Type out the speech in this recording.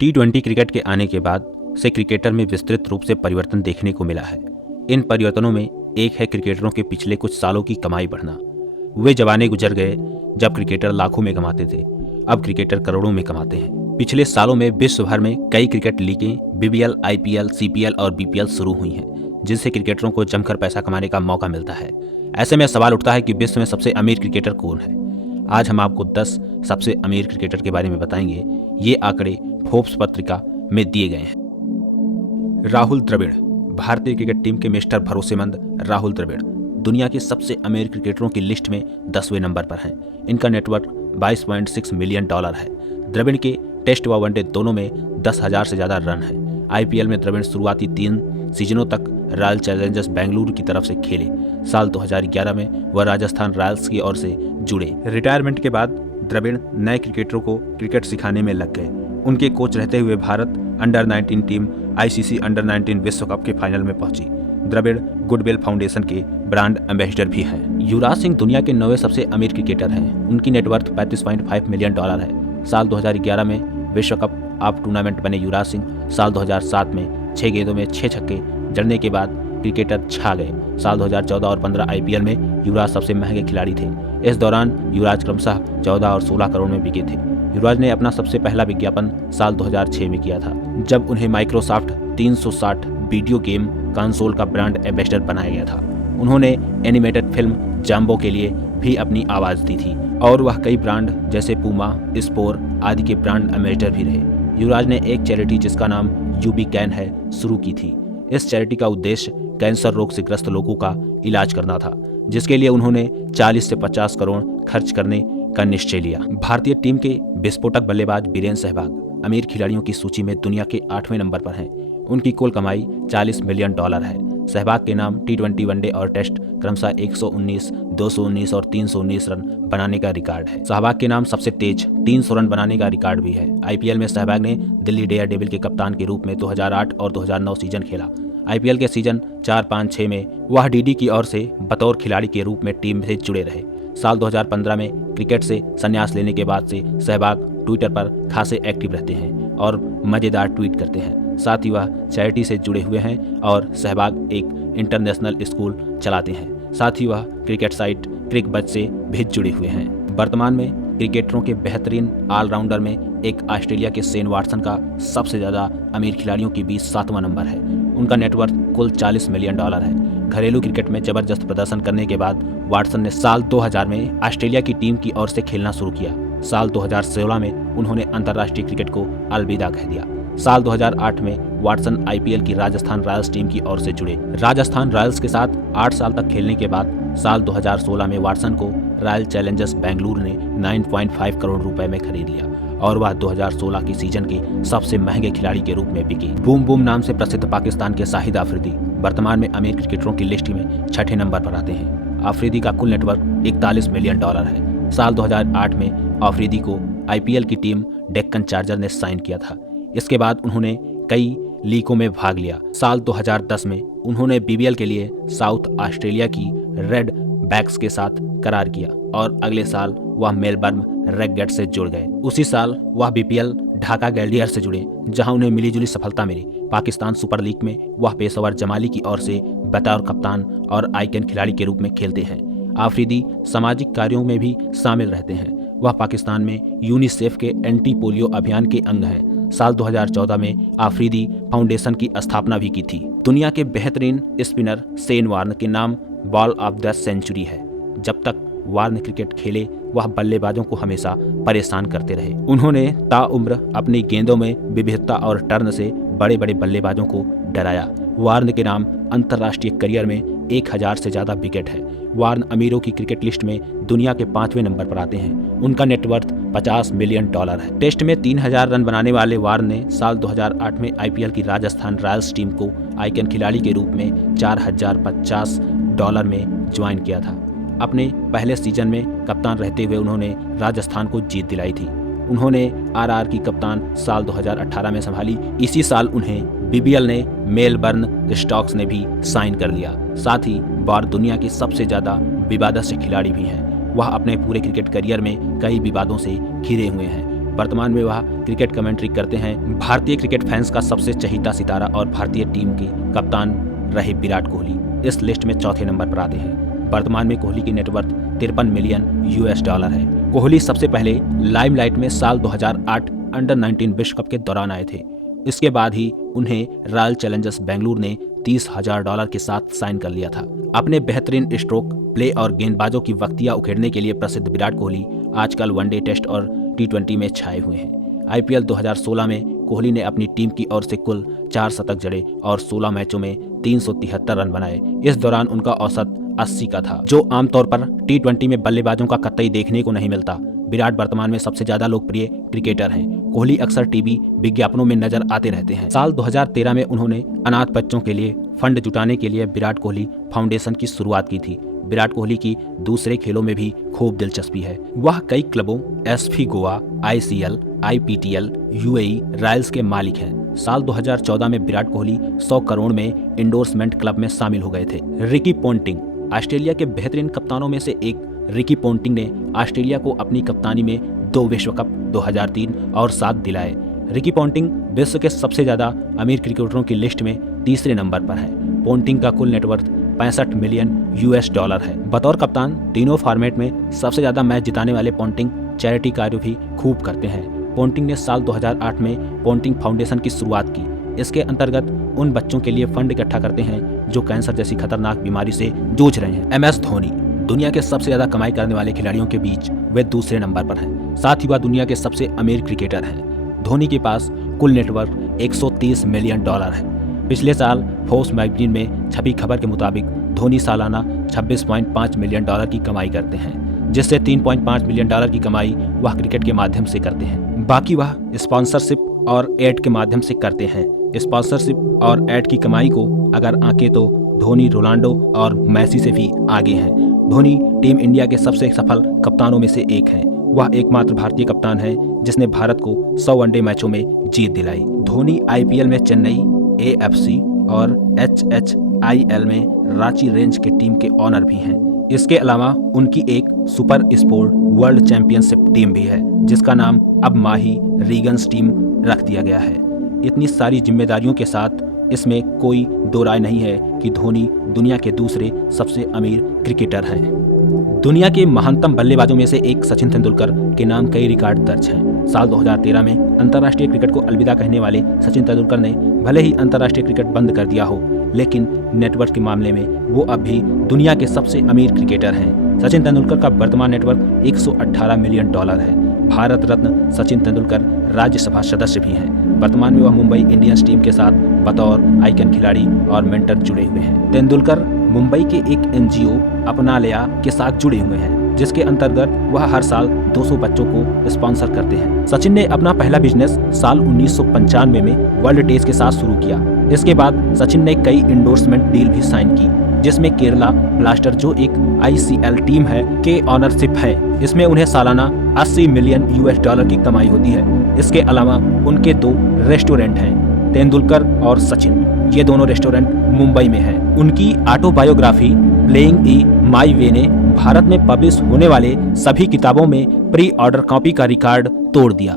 टी20 cricket के आने के बाद से क्रिकेटर में विस्तृत रूप से परिवर्तन देखने को मिला है। इन परिवर्तनों में एक है क्रिकेटरों के पिछले कुछ सालों की कमाई बढ़ना। वे जमाने गुजर गए जब क्रिकेटर लाखों में कमाते थे, अब क्रिकेटर करोड़ों में कमाते हैं। पिछले सालों में विश्व भर में कई क्रिकेट लीगें बीबीएल, आईपीएल, सीपीएल और बीपीएल शुरू हुई हैं, जिनसे क्रिकेटरों को जमकर पैसा कमाने का मौका मिलता है। ऐसे में सवाल उठता है कि विश्व में सबसे अमीर क्रिकेटर कौन है। आज हम आपको 10 सबसे अमीर क्रिकेटर के बारे में बताएंगे। ये आंकड़े फोर्ब्स पत्रिका में दिए गए हैं। राहुल द्रविड़। भारतीय क्रिकेट टीम के मिस्टर भरोसेमंद राहुल द्रविड़ दुनिया के सबसे अमीर क्रिकेटरों की लिस्ट में 10वें नंबर पर हैं। इनका नेटवर्थ $22.6 मिलियन है। द्रविड़ के टेस्ट व वनडे दोनों में 10,000 से ज्यादा रन हैं। आईपीएल में द्रविड़ शुरुआती 3 सीजनों तक रॉयल चैलेंजर्स बेंगलुरु की तरफ से खेले। साल 2011 में वह राजस्थान रॉयल्स की ओर से जुड़े। रिटायरमेंट के बाद द्रविड़ नए क्रिकेटरों को क्रिकेट सिखाने में लग गए। उनके कोच रहते हुए Bharat under-19 team ICC under-19 विश्व कप के फाइनल में पहुंची। द्रविड़ गुडविल फाउंडेशन के ब्रांड एम्बेसडर भी हैं। युवराज सिंह दुनिया के 9वें सबसे अमीर क्रिकेटर हैं। उनकी नेटवर्थ $35.5 मिलियन है। साल 2011 में विश्व कप ऑफ टूर्नामेंट बने युवराज सिंह साल 2007 में 6 गेंदों में 6 छक्के जड़ने के बाद क्रिकेटर छा गए। साल 2014 और 15 आईपीएल में युवराज सबसे महंगे खिलाड़ी थे। इस दौरान युवराज क्रमशः 14 और 16 करोड़ में बिके थे। युवराज ने अपना सबसे पहला विज्ञापन साल 2006 में किया था, जब उन्हें माइक्रोसॉफ्ट 360 वीडियो गेम कंसोल का ब्रांड एम्बेसडर बनाया गया था। उन्होंने एनिमेटेड फिल्म जंबो के लिए भी अपनी आवाज दी थी और वह कई ब्रांड जैसे पूमा, स्पोर आदि के ब्रांड एम्बेसडर भी रहे। युवराज ने एक चैरिटी जिसका नाम यूबी कैन है शुरू की थी। इस चैरिटी का उद्देश्य कैंसर रोग से ग्रस्त लोगों का इलाज करना था, जिसके लिए उन्होंने 40 से 50 करोड़ खर्च करने का निश्चय लिया। भारतीय टीम के विस्फोटक बल्लेबाज वीरेंद्र सहवाग अमीर खिलाड़ियों की सूची में दुनिया के 8वें नंबर पर हैं। उनकी कुल कमाई $40 मिलियन है। सहवाग के नाम टी20 वनडे और टेस्ट क्रमशः 119, 219 और 319 रन बनाने का रिकॉर्ड है। सहवाग के नाम सबसे तेज 300 रन बनाने का रिकॉर्ड भी है। आईपीएल में सहवाग ने दिल्ली डेयरडेविल के कप्तान के रूप में 2008 और 2009 सीजन खेला। आईपीएल के सीजन 4, 5, 6 में वह डीडी की ओर से बतौर खिलाड़ी के रूप में टीम से जुड़े रहे। साल 2015 में क्रिकेट से संन्यास लेने के बाद से सहवाग ट्विटर पर खासे एक्टिव रहते हैं और मजेदार ट्वीट करते हैं। साथ ही वह चैरिटी से जुड़े हुए हैं और सहवाग एक इंटरनेशनल स्कूल चलाते हैं। साथ ही वह क्रिकेट साइट क्रिकबज़ से भी जुड़े हुए हैं। वर्तमान में क्रिकेटरों के बेहतरीन ऑलराउंडर में एक ऑस्ट्रेलिया के शेन वॉटसन का सबसे ज्यादा अमीर खिलाड़ियों के बीच 7वां नंबर है। उनका नेटवर्थ कुल $40 मिलियन है। घरेलू क्रिकेट में जबरदस्त प्रदर्शन करने के बाद वॉटसन ने साल 2000 में ऑस्ट्रेलिया की टीम की ओर से खेलना शुरू किया। साल 2016 में उन्होंने अंतर्राष्ट्रीय क्रिकेट को अलविदा कह दिया। साल 2008 में वॉटसन आईपीएल की राजस्थान रॉयल्स टीम की ओर से जुड़े। राजस्थान रॉयल्स के साथ 8 साल तक खेलने के बाद साल 2016 में वॉटसन को रॉयल चैलेंजर्स बेंगलुरु ने 9.5 करोड़ रुपए में खरीद लिया और वह 2016 की सीजन के सबसे महंगे खिलाड़ी के रूप में बिके। बूम बूम नाम से प्रसिद्ध पाकिस्तान के शाहिद आफरीदी वर्तमान में अमीर क्रिकेटरों की लिस्ट में 6ठे नंबर पर आते हैं। आफरीदी का कुल नेटवर्थ $41 मिलियन है। साल 2008 में आफरीदी को आईपीएल की टीम डेक्कन चार्जर ने साइन किया था। इसके बाद उन्होंने कई लीगों में भाग लिया। साल 2010 में उन्होंने बीबीएल के लिए साउथ ऑस्ट्रेलिया की रेड बैक्स के साथ करार किया और अगले साल वह मेलबर्न रेगेट्स से जुड़ गए। उसी साल वह बीपीएल ढाका ग्लैडियर से जुड़े, जहां उन्हें मिलीजुली सफलता मिली। पाकिस्तान सुपर लीग में वह पेशेवर जमाली की ओर से बतौर कप्तान और आइकन खिलाड़ी के रूप में खेलते हैं। आफरीदी सामाजिक कार्यों में भी शामिल रहते हैं। वह पाकिस्तान में यूनिसेफ के एंटी पोलियो अभियान के अंग हैं। साल 2014 में आफरीदी फाउंडेशन की स्थापना भी की थी। दुनिया के बेहतरीन स्पिनर शेन वॉर्न के नाम बॉल ऑफ द सेंचुरी है। जब तक वॉर्न क्रिकेट खेले वह बल्लेबाजों को हमेशा परेशान करते रहे। उन्होंने ताउम्र अपनी गेंदों में विविधता और टर्न से बड़े बड़े बल्लेबाजों को डराया। वॉर्न के नाम अंतर्राष्ट्रीय करियर में 1000 से ज्यादा विकेट है। वॉर्न अमीरों की क्रिकेट लिस्ट में दुनिया के 5वें नंबर पर आते हैं। उनका नेटवर्थ $50 मिलियन है। टेस्ट में 3000 रन बनाने वाले वॉर्न ने साल 2008 में आईपीएल की राजस्थान रॉयल्स टीम को आइकन खिलाड़ी के रूप में $4050 में ज्वाइन किया था। अपने पहले सीजन में कप्तान रहते हुए उन्होंने राजस्थान को जीत दिलाई थी। उन्होंने आरआर की कप्तान साल 2018 में संभाली। इसी साल उन्हें बीबीएल ने मेलबर्न स्टॉक्स ने भी साइन कर लिया। साथ ही वॉर्न दुनिया के सबसे ज्यादा विवादों से खिलाड़ी भी हैं। वह अपने पूरे क्रिकेट करियर में कई विवादों से घिरे हुए हैं। वर्तमान में वह क्रिकेट कमेंट्री करते हैं। भारतीय क्रिकेट फैंस का सबसे चहीता सितारा और भारतीय टीम के कप्तान रहे विराट कोहली इस लिस्ट में चौथे नंबर पर आते हैं। वर्तमान में कोहली की नेटवर्थ 53 मिलियन US$ है। कोहली सबसे पहले लाइमलाइट में साल 2008 अंडर 19 विश्व कप के दौरान आए थे। इसके बाद ही उन्हें रॉयल चैलेंजर्स बेंगलुरु ने $30,000 के साथ साइन कर लिया था। अपने बेहतरीन स्ट्रोक प्ले और गेंदबाजों की वक्तियां उखेड़ने के लिए प्रसिद्ध विराट कोहली आजकल वनडे, टेस्ट और T20 में छाए हुए हैं। IPL 2016 में कोहली ने अपनी टीम की ओर से कुल 4 शतक जड़े और 16 मैचों में 373 रन बनाए। इस दौरान उनका औसत 80 का था, जो आमतौर पर T20 में बल्लेबाजों का कतई देखने को नहीं मिलता। विराट वर्तमान में सबसे ज्यादा लोकप्रिय क्रिकेटर हैं। कोहली अक्सर टीवी विज्ञापनों में नजर आते रहते हैं। साल 2013 में उन्होंने अनाथ बच्चों के लिए फंड जुटाने के लिए विराट कोहली फाउंडेशन की शुरुआत की थी। विराट कोहली की दूसरे खेलों में भी खूब दिलचस्पी है। वह कई क्लबों SV Goa, ICL, IPTL, UAE Royals के मालिक हैं। साल 2014 में विराट कोहली 100 करोड़ में इंडोर्समेंट क्लब में शामिल हो गए थे। रिकी पोंटिंग ऑस्ट्रेलिया के बेहतरीन कप्तानों में से एक रिकी पोंटिंग ने ऑस्ट्रेलिया को अपनी कप्तानी में 2 विश्व कप 2003 और 7 दिलाए। रिकी पोंटिंग विश्व के सबसे ज्यादा अमीर क्रिकेटरों की लिस्ट में तीसरे नंबर पर है। पोंटिंग का कुल नेटवर्थ 65 मिलियन US$ है। बतौर कप्तान तीनों फॉर्मेट में सबसे ज्यादा मैच जिताने वाले पोंटिंग चैरिटी कार्य भी खूब करते हैं। पोंटिंग ने साल 2008 में पोंटिंग फाउंडेशन की शुरुआत की। इसके अंतर्गत उन बच्चों के लिए फंड इकट्ठा करते हैं जो कैंसर जैसी खतरनाक बीमारी से जूझ रहे हैं। MS धोनी दुनिया के सबसे ज्यादा कमाई करने वाले खिलाड़ियों के बीच वे दूसरे नंबर पर हैं। साथ ही वह दुनिया के सबसे अमीर क्रिकेटर हैं। धोनी के पास कुल नेटवर्थ 130 मिलियन डॉलर है। पिछले साल फोर्ब्स मैगजीन में छपी खबर के मुताबिक धोनी सालाना 26.5 मिलियन डॉलर की कमाई करते हैं, जिससे 3.5 मिलियन डॉलर की कमाई वह क्रिकेट के माध्यम से करते हैं। बाकी वह स्पॉन्सरशिप और एड के माध्यम से करते हैं। स्पॉन्सरशिप और एड की कमाई को अगर आंके तो धोनी रोनाल्डो और मैसी से भी आगे हैं। धोनी टीम इंडिया के सबसे सफल कप्तानों में से एक हैं। वह एकमात्र भारतीय कप्तान है जिसने भारत को 100 वनडे मैचों में जीत दिलाई। धोनी IPL में चेन्नई, AFC और HHIL में रांची रेंज के टीम के ऑनर भी हैं। इसके अलावा उनकी एक super sport world championship team भी है, जिसका नाम अब माही रीगन्स टीम रख दिया गया है। इतनी सारी जिम्मेदारियों के साथ इसमें कोई दो राय नहीं है कि धोनी दुनिया के दूसरे सबसे अमीर क्रिकेटर हैं। दुनिया के महानतम बल्लेबाजों में से एक सचिन तेंदुलकर के नाम कई रिकॉर्ड दर्ज हैं। साल 2013 में अंतर्राष्ट्रीय क्रिकेट को अलविदा कहने वाले सचिन तेंदुलकर ने भले ही अंतर्राष्ट्रीय क्रिकेट बंद कर दिया हो, लेकिन नेटवर्थ के मामले में वो अब भी दुनिया के सबसे अमीर क्रिकेटर हैं। सचिन तेंदुलकर का वर्तमान नेटवर्थ 118 मिलियन डॉलर है। भारत रत्न सचिन तेंदुलकर राज्यसभा सदस्य भी हैं। वर्तमान में वह मुंबई इंडियंस टीम के साथ बतौर आइकन खिलाड़ी और मेंटर जुड़े हुए हैं। तेंदुलकर मुंबई के एक NGO अपनालया के साथ जुड़े हुए हैं, जिसके अंतर्गत वह हर साल 200 बच्चों को स्पॉन्सर करते हैं। सचिन ने अपना पहला बिजनेस साल 1995 में वर्ल्ड टेस्ट के साथ शुरू किया। इसके बाद सचिन ने कई इंडोर्समेंट डील भी साइन की, जिसमें केरला ब्लास्टर जो एक ICL टीम है के ऑनरशिप है। इसमें उन्हें सालाना 80 मिलियन US$ की कमाई होती है। इसके अलावा उनके 2 रेस्टोरेंट हैं, तेंदुलकर और सचिन। ये दोनों रेस्टोरेंट मुंबई में हैं। उनकी ऑटोबायोग्राफी प्लेइंग ई माई वे ने भारत में पब्लिश होने वाले सभी किताबों में प्री ऑर्डर कॉपी का रिकॉर्ड तोड़ दिया।